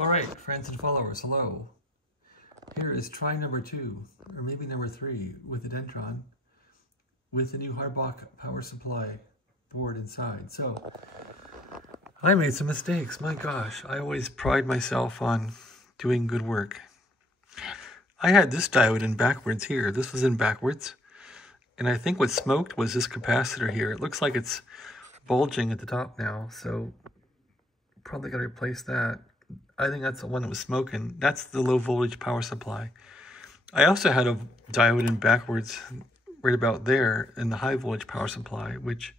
All right, friends and followers, hello. Here is try number 2, or maybe number 3, with the Dentron, with the new Harbach power supply board inside. So, I made some mistakes. My gosh, I always pride myself on doing good work. I had this diode in backwards here. This was in backwards. And I think what smoked was this capacitor here. It looks like it's bulging at the top now, so probably got to replace that. I think that's the one that was smoking. That's the low voltage power supply. I also had a diode in backwards right about there in the high voltage power supply, which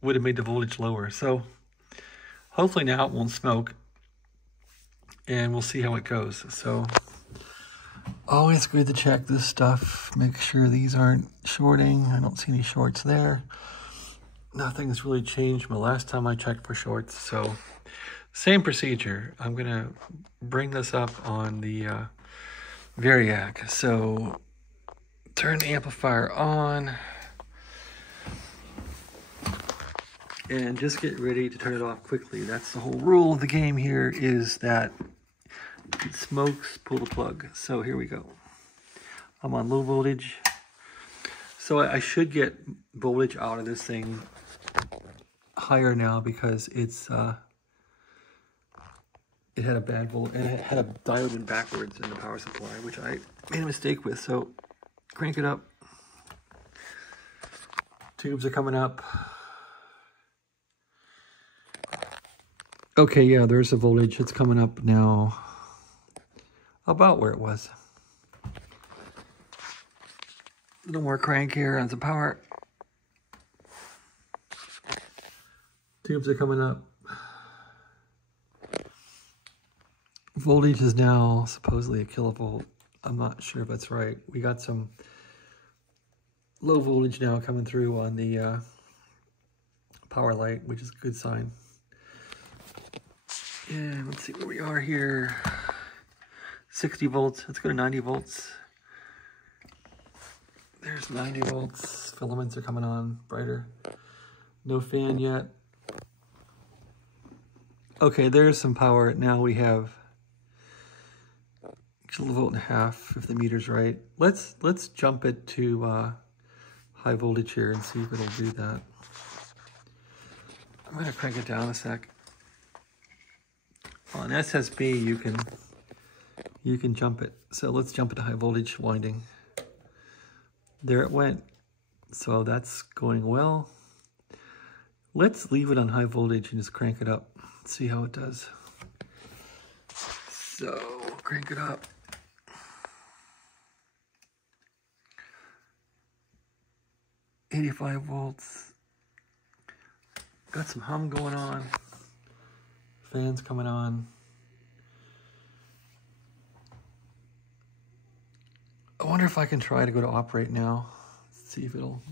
would have made the voltage lower. So hopefully now it won't smoke, and we'll see how it goes. So always good to check this stuff. Make sure these aren't shorting. I don't see any shorts there. Nothing's really changed from the last time I checked for shorts. So same procedure. I'm gonna bring this up on the Variac. So turn the amplifier on and just get ready to turn it off quickly. That's the whole rule of the game here, is that it smokes, pull the plug. So here we go. I'm on low voltage. So I should get voltage out of this thing higher now because it's it had a bad volt, and it had a diode in backwards in the power supply, which I made a mistake with. So crank it up. Tubes are coming up. Okay, yeah, there's the voltage. It's coming up now about where it was. A little more crank here on some power. Tubes are coming up. Voltage is now supposedly a kilovolt. I'm not sure if that's right. We got some low voltage now coming through on the power light, which is a good sign. And let's see where we are here. 60 volts. Let's go to 90 volts. There's 90 volts. Filaments are coming on brighter. No fan yet. Okay, there's some power. Now we have a kilovolt and a half, if the meter's right. Let's jump it to high voltage here and see if it'll do that. I'm gonna crank it down a sec. On SSB, you can jump it. So let's jump it to high voltage winding. There it went. So that's going well. Let's leave it on high voltage and just crank it up. See how it does. So crank it up. $85 volts. Got some hum going on. Fans coming on. I wonder if I can try to go to operate now. Let's see if it'll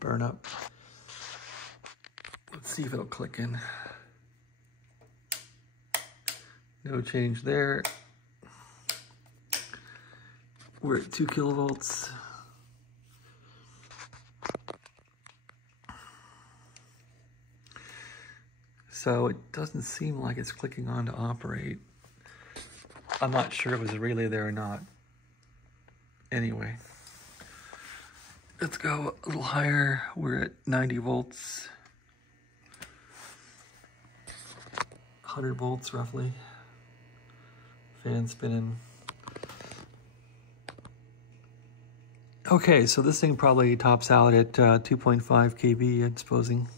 burn up. Let's see if it'll click in. No change there. We're at 2 kilovolts. So it doesn't seem like it's clicking on to operate. I'm not sure if it was a relay there or not. Anyway, let's go a little higher. We're at 90 volts. 100 volts roughly. Fan spinning. Okay, so this thing probably tops out at 2.5 kV, I'm supposing.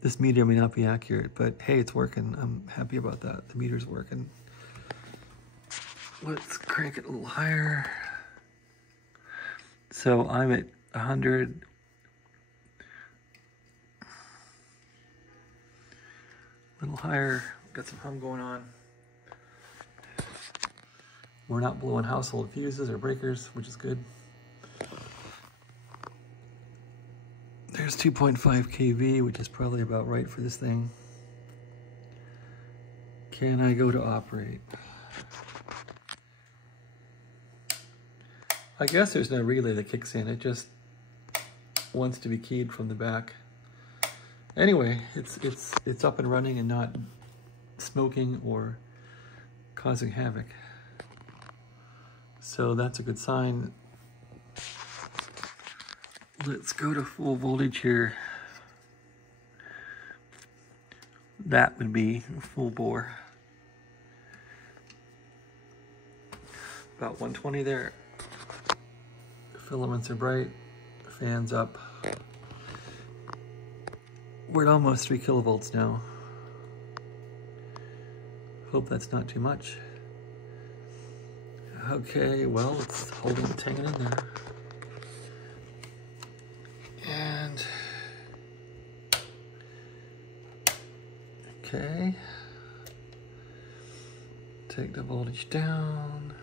This meter may not be accurate, but hey, it's working. I'm happy about that. The meter's working. Let's crank it a little higher. So I'm at 100. A little higher. Got some hum going on. We're not blowing household fuses or breakers, which is good. There's 2.5 kV, which is probably about right for this thing. Can I go to operate? I guess there's no relay that kicks in. It just wants to be keyed from the back. Anyway, it's up and running and not smoking or causing havoc. So that's a good sign. Let's go to full voltage here. That would be full bore. About 120 there. Filaments are bright, fans up. We're at almost 3 kilovolts now. Hope that's not too much. Okay, well, it's holding, it's hanging in there. And, okay. Take the voltage down.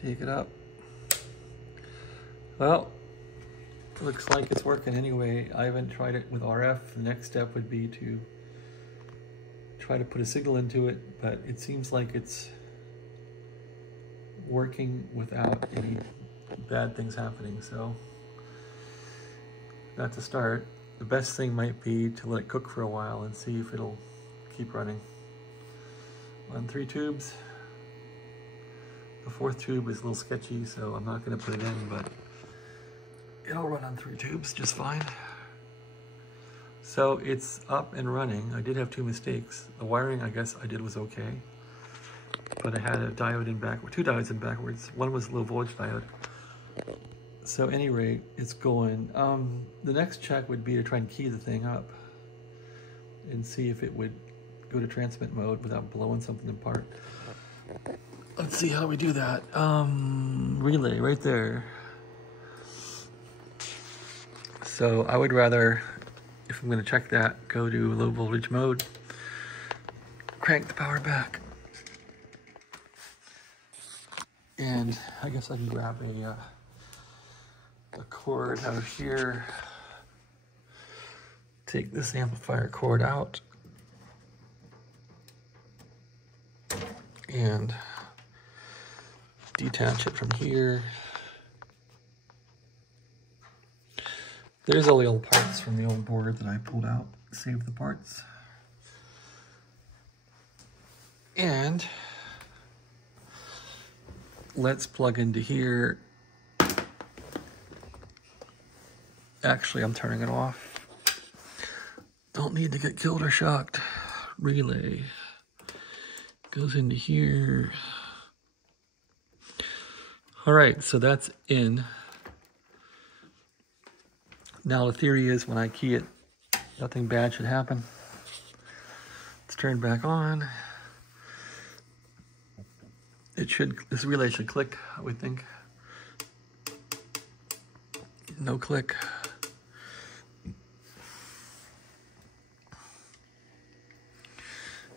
Take it up. Well, looks like it's working anyway. I haven't tried it with RF. The next step would be to try to put a signal into it, but it seems like it's working without any bad things happening, so that's a start. The best thing might be to let it cook for a while and see if it'll keep running. On 3 tubes. The 4th tube is a little sketchy, so I'm not going to put it in, but it'll run on 3 tubes just fine. So it's up and running. I did have 2 mistakes. The wiring, I guess I did was okay, but I had a diode in backwards, 2 diodes in backwards. One was a low voltage diode. So at any rate, it's going. The next check would be to try and key the thing up and see if it would go to transmit mode without blowing something apart. Let's see how we do that. Relay right there. So I would rather, if I'm going to check that, go to low voltage mode, crank the power back, and I guess I can grab a cord out of here, take this amplifier cord out, and detach it from here. There's all the old parts from the old board that I pulled out, saved the parts. And let's plug into here. Actually, I'm turning it off. Don't need to get killed or shocked. Relay goes into here. All right, so that's in. Now the theory is when I key it, nothing bad should happen. Let's turn it back on. It should, this relay should click, I would think. No click.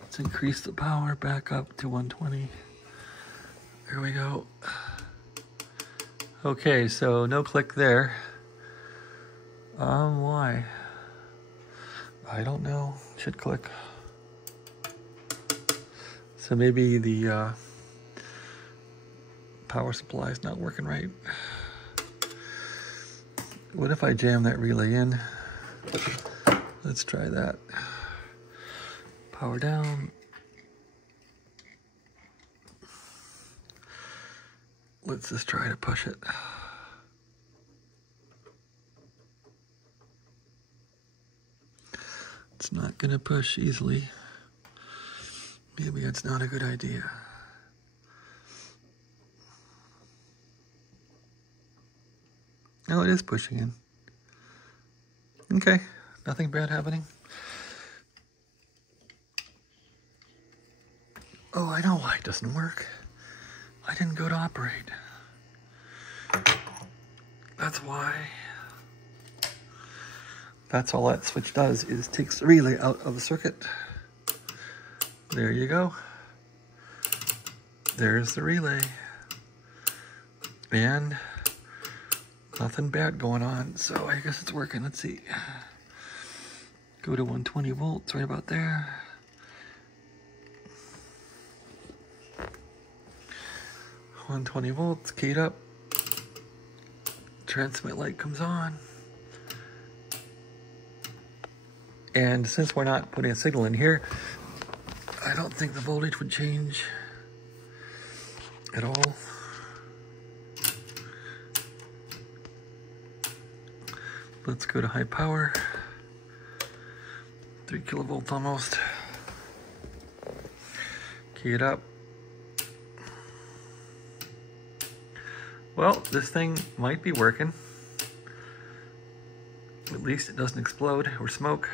Let's increase the power back up to 120. There we go. Okay, so no click there. Why? I don't know. Should click. So maybe the power supply is not working right. What if I jam that relay in? Let's try that. Power down. Let's just try to push it. It's not gonna push easily. Maybe it's not a good idea. Oh, it is pushing in. Okay, nothing bad happening. Oh, I know why it doesn't work. I didn't go to operate. That's why. That's all that switch does, is takes the relay out of the circuit. There you go. There's the relay. And nothing bad going on, so I guess it's working. Let's see. Go to 120 volts, right about there. $120 volts, keyed up. Transmit light comes on. And since we're not putting a signal in here, I don't think the voltage would change at all. Let's go to high power, 3 kilovolts almost. Key it up. Well, this thing might be working. At least it doesn't explode or smoke.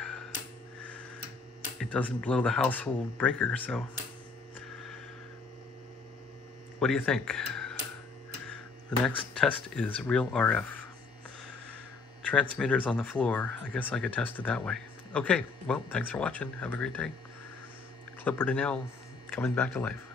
It doesn't blow the household breaker, so. What do you think? The next test is real RF. Transmitters on the floor. I guess I could test it that way. Okay, well, thanks for watching. Have a great day. Clipper Danell, coming back to life.